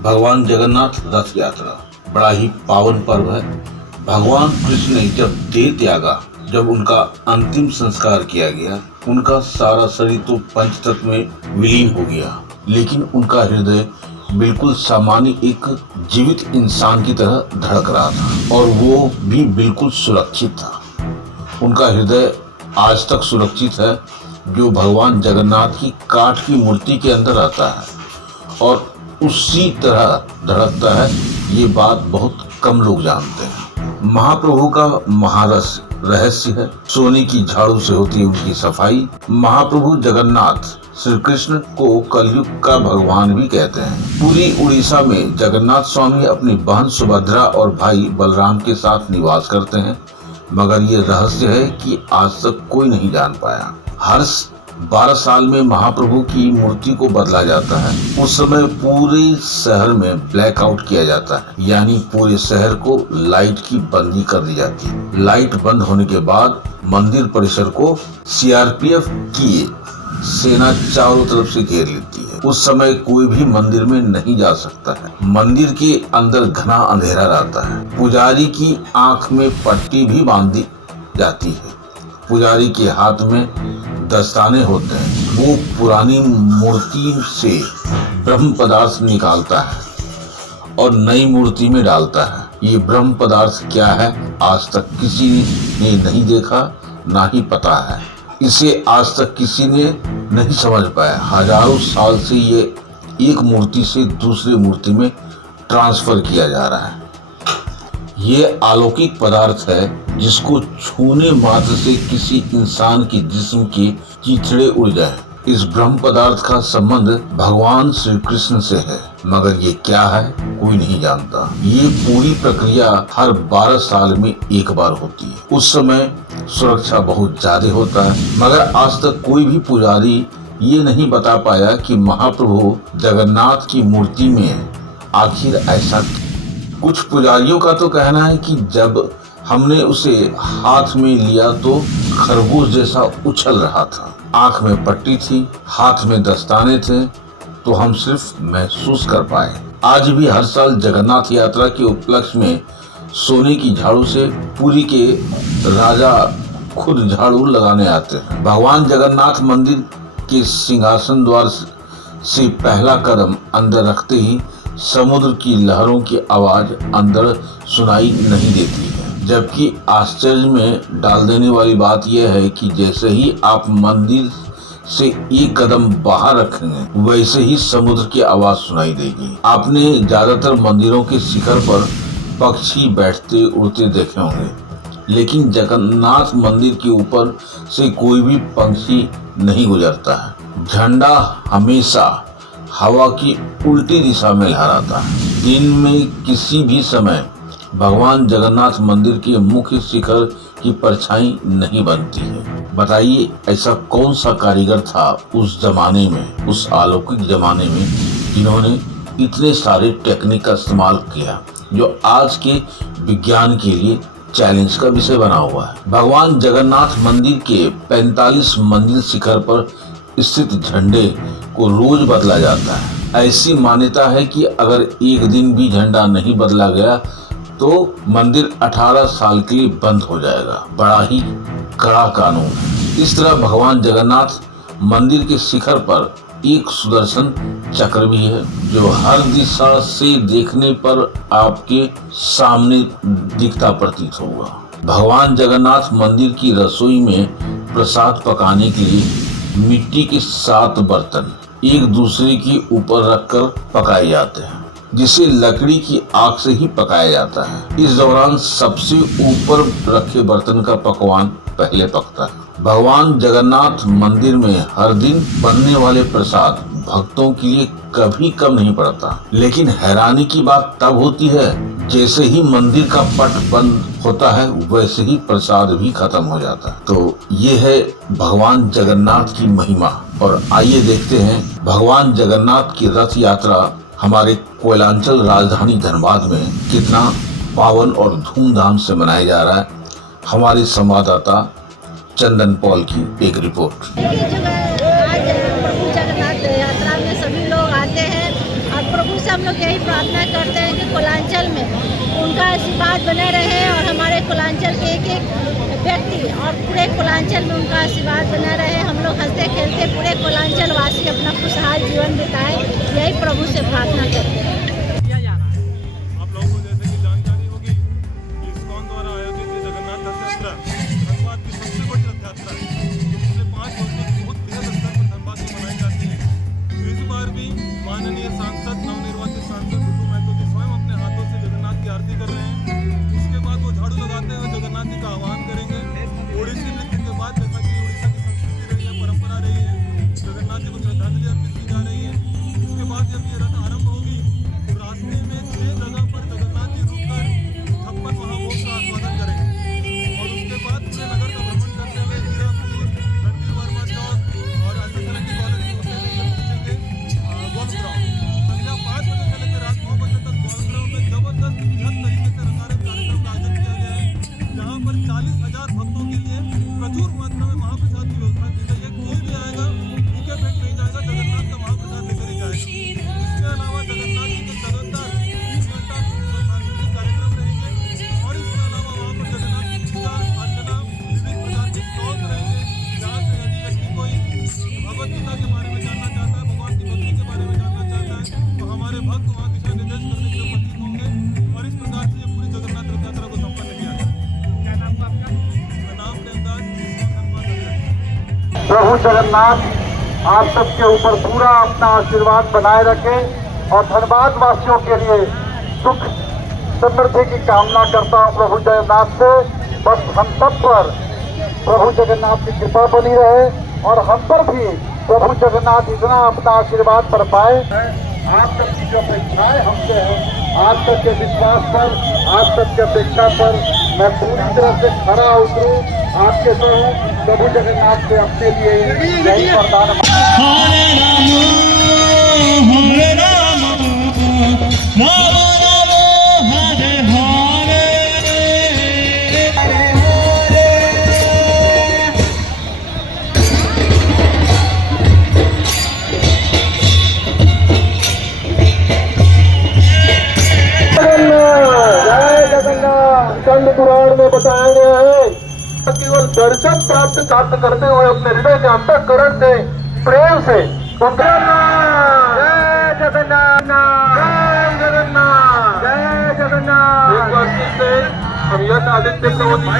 भगवान जगन्नाथ रथ यात्रा बड़ा ही पावन पर्व है। भगवान कृष्ण ने जब देह त्यागा, जब उनका अंतिम संस्कार किया गया, उनका सारा शरीर तो पंचतत्व में विलीन हो गया, लेकिन उनका हृदय बिल्कुल सामान्य एक जीवित इंसान की तरह धड़क रहा था और वो भी बिल्कुल सुरक्षित था। उनका हृदय आज तक सुरक्षित है, जो भगवान जगन्नाथ की काठ की मूर्ति के अंदर आता है और उसी तरह धड़कता है। ये बात बहुत कम लोग जानते हैं। महाप्रभु का महारस रहस्य है। सोने की झाड़ू से होती है उनकी सफाई। महाप्रभु जगन्नाथ श्री कृष्ण को कलयुग का भगवान भी कहते हैं। पूरी उड़ीसा में जगन्नाथ स्वामी अपनी बहन सुभद्रा और भाई बलराम के साथ निवास करते हैं, मगर ये रहस्य है कि आज तक कोई नहीं जान पाया। हर 12 साल में महाप्रभु की मूर्ति को बदला जाता है। उस समय पूरे शहर में ब्लैकआउट किया जाता है, यानी पूरे शहर को लाइट की बंदी कर दी जाती है। लाइट बंद होने के बाद मंदिर परिसर को सीआरपीएफ की सेना चारों तरफ से घेर लेती है। उस समय कोई भी मंदिर में नहीं जा सकता है। मंदिर के अंदर घना अंधेरा रहता है। पुजारी की आंख में पट्टी भी बांधी जाती है। पुजारी के हाथ में दस्ताने होते हैं। वो पुरानी मूर्ति से ब्रह्म पदार्थ निकालता है और नई मूर्ति में डालता है। ये ब्रह्म पदार्थ क्या है, आज तक किसी ने नहीं देखा, ना ही पता है। इसे आज तक किसी ने नहीं समझ पाया। हजारों साल से ये एक मूर्ति से दूसरी मूर्ति में ट्रांसफर किया जा रहा है। ये अलौकिक पदार्थ है जिसको छूने मात्र से किसी इंसान की जिस्म के चिथड़े उड़ जाए। इस ब्रह्म पदार्थ का संबंध भगवान श्री कृष्ण से है, मगर ये क्या है कोई नहीं जानता। ये पूरी प्रक्रिया हर 12 साल में एक बार होती है। उस समय सुरक्षा बहुत ज्यादा होता है, मगर आज तक कोई भी पुजारी ये नहीं बता पाया कि महाप्रभु जगन्नाथ की मूर्ति में आखिर ऐसा। कुछ पुजारियों का तो कहना है कि जब हमने उसे हाथ में लिया तो खरगोश जैसा उछल रहा था। आंख में पट्टी थी, हाथ में दस्ताने थे, तो हम सिर्फ महसूस कर पाए। आज भी हर साल जगन्नाथ यात्रा के उपलक्ष्य में सोने की झाड़ू से पुरी के राजा खुद झाड़ू लगाने आते हैं। भगवान जगन्नाथ मंदिर के सिंहासन द्वार से पहला कदम अंदर रखते ही समुद्र की लहरों की आवाज अंदर सुनाई नहीं देती है। जबकि आश्चर्य में डाल देने वाली बात यह है कि जैसे ही आप मंदिर से एक कदम बाहर रखेंगे, वैसे ही समुद्र की आवाज सुनाई देगी। आपने ज्यादातर मंदिरों के शिखर पर पक्षी बैठते उड़ते देखे होंगे, लेकिन जगन्नाथ मंदिर के ऊपर से कोई भी पंछी नहीं गुजरता है। झंडा हमेशा हवा की उल्टी दिशा में लहराता है। दिन में किसी भी समय भगवान जगन्नाथ मंदिर के मुख्य शिखर की परछाई नहीं बनती है। बताइए ऐसा कौन सा कारीगर था उस जमाने में, उस अलौकिक जमाने में, जिन्होंने इतने सारे टेक्निक का इस्तेमाल किया, जो आज के विज्ञान के लिए चैलेंज का विषय बना हुआ है। भगवान जगन्नाथ मंदिर के 45 मंजिल शिखर पर स्थित झंडे को रोज बदला जाता है। ऐसी मान्यता है कि अगर एक दिन भी झंडा नहीं बदला गया तो मंदिर 18 साल के लिए बंद हो जाएगा। बड़ा ही कड़ा कानून है। इस तरह भगवान जगन्नाथ मंदिर के शिखर पर एक सुदर्शन चक्र भी है, जो हर दिशा से देखने पर आपके सामने दिखता प्रतीत होगा। भगवान जगन्नाथ मंदिर की रसोई में प्रसाद पकाने के लिए मिट्टी के 7 बर्तन एक दूसरे के ऊपर रखकर पकाए जाते हैं, जिसे लकड़ी की आग से ही पकाया जाता है। इस दौरान सबसे ऊपर रखे बर्तन का पकवान पहले पकता है। भगवान जगन्नाथ मंदिर में हर दिन बनने वाले प्रसाद भक्तों के लिए कभी कम नहीं पड़ता, लेकिन हैरानी की बात तब होती है जैसे ही मंदिर का पट बंद होता है, वैसे ही प्रसाद भी खत्म हो जाता है। तो ये है भगवान जगन्नाथ की महिमा। और आइए देखते हैं भगवान जगन्नाथ की रथ यात्रा हमारे कोयलांचल राजधानी धनबाद में कितना पावन और धूमधाम से मनाया जा रहा है। हमारे संवाददाता चंदन पॉल की एक रिपोर्ट। आज प्रभु जगन्नाथ यात्रा में सभी लोग आते हैं और प्रभु से हम लोग यही प्रार्थना करते हैं कि कुलांचल में उनका आशीर्वाद बने रहे और हमारे कुलांचल के एक एक व्यक्ति और पूरे कुलांचल में उनका आशीर्वाद बना रहे। हम लोग हंसते खेलते पूरे कुलांचल वासी अपना खुशहाल जीवन बिताए, यही प्रभु से प्रार्थना करते हैं। आप लोगों को जैसे कि जानकारी होगी, इस्कॉन द्वारा आयोजित ये जगन्नाथ रथ यात्रा धनबाद की सबसे बड़ी रथ यात्रा है जो पिछले 5 वर्षों से बहुत बृहद स्तर पर धनबाद में मनाई जाती है। इस बार भी माननीय सांसद, नवनिर्वाचित सांसद गुड्डू महतो जी स्वयं अपने हाथों से जगन्नाथ की आरती कर रहे हैं। उसके बाद वो झाड़ू लगाते हुए जगन्नाथ जी का आह्वान करेंगे। ओडिसी नृत्य के बाद, जैसा कि उड़ीसा की संस्कृति रही है, परंपरा रही है, जगन्नाथ जी को श्रद्धांजलि अर्पित की जा रही है। उसके बाद जब ये रथ आरंभ होगी तो रास्ते में 6 जगह पर जगन्नाथ जी रुककर 56 महाभोग का आस्वादन करेंगे और उसके बाद पूरे नगर का भ्रमण करते हुए हीरापुर, रणधीर वर्मा चौक और SSLT कॉलेज से होते हुए पहुंचेंगे गोल्फ ग्राउंड। संध्या 5 बजे से लेकर रात 9 बजे तक गोल्फ ग्राउंड में जबरदस्त बृहद तरीके से रंगारंग कार्यक्रम का आयोजन किया गया है, जहाँ पर 40,000 भक्तों के लिए प्रचुर मात्रा में महाप्रसाद की व्यवस्था की गई है। कोई भी आएगा भूखे पेट नहीं जाएगा, जगन्नाथ का महाप्रसाद लेकर ही जाएगा। इसके अलावा जगन्नाथ जी के लगातार 30 घंटा सांस्कृतिक कार्यक्रम रहेंगे और इसके अलावा वहाँ पर जगन्नाथ की पूजा अर्चना, विभिन्न प्रकार के स्टॉल्स रहेंगे, जहाँ से यदि व्यक्ति कोई भगवत गीता के बारे में जानना चाहता है, भगवान की भक्ति के बारे में जानना चाहता है, तो हमारे भक्त वहाँ दिशा निर्देश करने के लिए उपस्थित होंगे और इस प्रकार से ये पूरी जगन्नाथ रथ यात्रा को संपन्न किया जाए। क्या नाम है आपका? मेरा नाम प्रेमदास, धनबाद अध्यक्ष। प्रभु जगन्नाथ आप सबके ऊपर पूरा अपना आशीर्वाद बनाए रखे और धनबाद वासियों के लिए सुख समृद्धि की कामना करता हूँ प्रभु जगन्नाथ से। बस हम सब पर प्रभु जगन्नाथ की कृपा बनी रहे और हम पर भी प्रभु जगन्नाथ इतना अपना आशीर्वाद बरपाए। आप सबकी जो अपेक्षाएं हमसे हैं, आप सबके विश्वास पर, आप सबके अपेक्षा पर मैं पूरी तरह से खरा उतरूं, आपके सहूं। प्रभु जगन्नाथ से अपने लिए यही वरदान। हरे राम राम राम हरे हरे जय जगन्नाथ। स्कंद पुराण में बताया गया है केवल दर्शन प्राप्त करते हुए अपने हृदय के अंतःकरण से प्रेम से जय जगन्नाथ, जय जगन्नाथ, जय जगन्नाथ। एक बार फिर से हम यश आदित्य प्रभु जी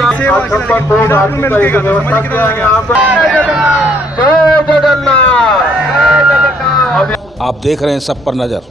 का व्यवस्था किया है यहाँ पर। जय जगन्नाथ, जय जगन्नाथ। आप देख रहे हैं सब पर नजर।